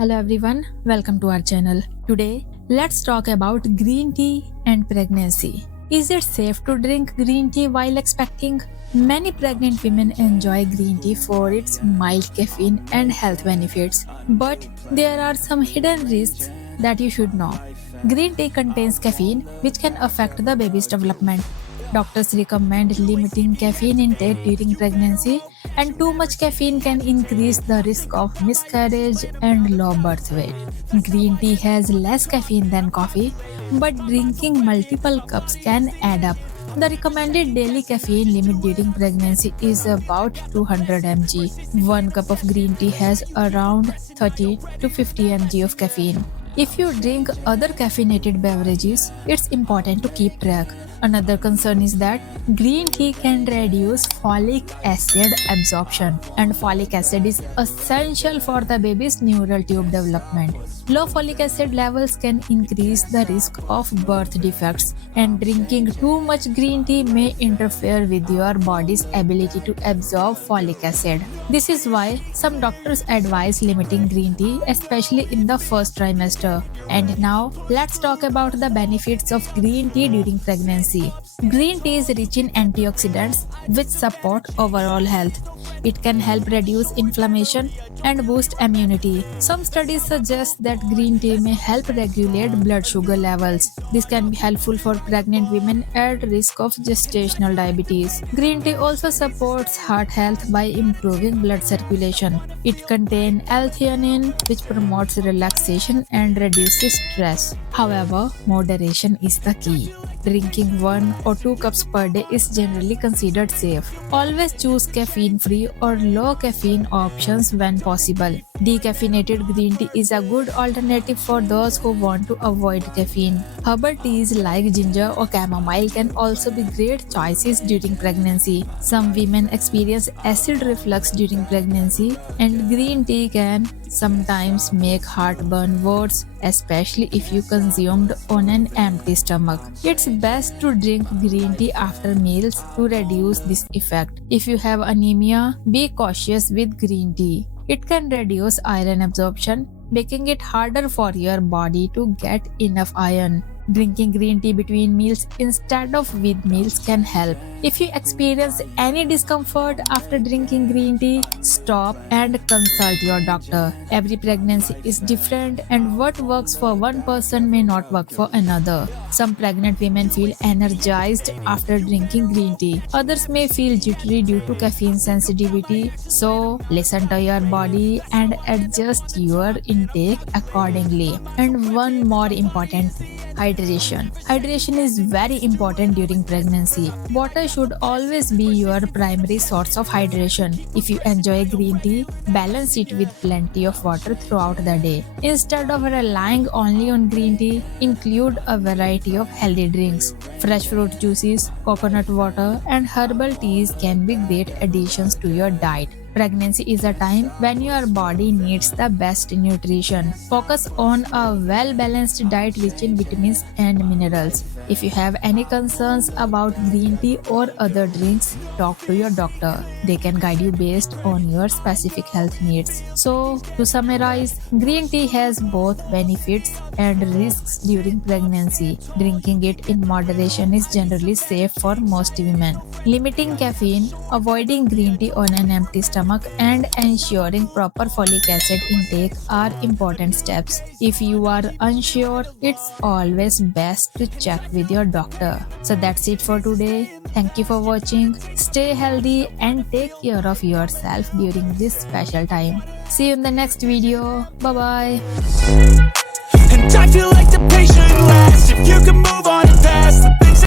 Hello everyone, welcome to our channel. Today, let's talk about green tea and pregnancy. Is it safe to drink green tea while expecting? Many pregnant women enjoy green tea for its mild caffeine and health benefits, but there are some hidden risks that you should know. Green tea contains caffeine, which can affect the baby's development. Doctors recommend limiting caffeine intake during pregnancy, and too much caffeine can increase the risk of miscarriage and low birth weight. Green tea has less caffeine than coffee, but drinking multiple cups can add up. The recommended daily caffeine limit during pregnancy is about 200 mg. One cup of green tea has around 30 to 50 mg of caffeine. If you drink other caffeinated beverages, it's important to keep track. Another concern is that green tea can reduce folic acid absorption, and folic acid is essential for the baby's neural tube development. Low folic acid levels can increase the risk of birth defects, and drinking too much green tea may interfere with your body's ability to absorb folic acid. This is why some doctors advise limiting green tea, especially in the first trimester. And now, let's talk about the benefits of green tea during pregnancy. Green tea is rich in antioxidants which support overall health. It can help reduce inflammation and boost immunity. Some studies suggest that green tea may help regulate blood sugar levels. This can be helpful for pregnant women at risk of gestational diabetes. Green tea also supports heart health by improving blood circulation. It contains L-theanine, which promotes relaxation and reduces stress. However, moderation is the key. Drinking 1 or 2 cups per day is generally considered safe. Always choose caffeine-free or low caffeine options when possible. Decaffeinated green tea is a good alternative for those who want to avoid caffeine. Herbal teas like ginger or chamomile can also be great choices during pregnancy. Some women experience acid reflux during pregnancy, and green tea can sometimes make heartburn worse, especially if you consumed on an empty stomach. It's best to drink green tea after meals to reduce this effect. If you have anemia, be cautious with green tea. It can reduce iron absorption, making it harder for your body to get enough iron. Drinking green tea between meals instead of with meals can help. If you experience any discomfort after drinking green tea, stop and consult your doctor. Every pregnancy is different, and what works for one person may not work for another. Some pregnant women feel energized after drinking green tea. Others may feel jittery due to caffeine sensitivity. So, listen to your body and adjust your intake accordingly. And one more important thing. Hydration. Hydration is very important during pregnancy. Water should always be your primary source of hydration. If you enjoy green tea, balance it with plenty of water throughout the day. Instead of relying only on green tea, include a variety of healthy drinks. Fresh fruit juices, coconut water, and herbal teas can be great additions to your diet. Pregnancy is a time when your body needs the best nutrition. Focus on a well-balanced diet rich in vitamins and minerals. If you have any concerns about green tea or other drinks, talk to your doctor. They can guide you based on your specific health needs. So, to summarize, green tea has both benefits and risks during pregnancy. Drinking it in moderation is generally safe for most women. Limiting caffeine, avoiding green tea on an empty stomach, and ensuring proper folic acid intake are important steps. If you are unsure, it's always best to check with your doctor. So that's it for today. Thank you for watching. Stay healthy and take care of yourself during this special time. See you in the next video. Bye bye. And I feel like the patient last. If you can move on and pass the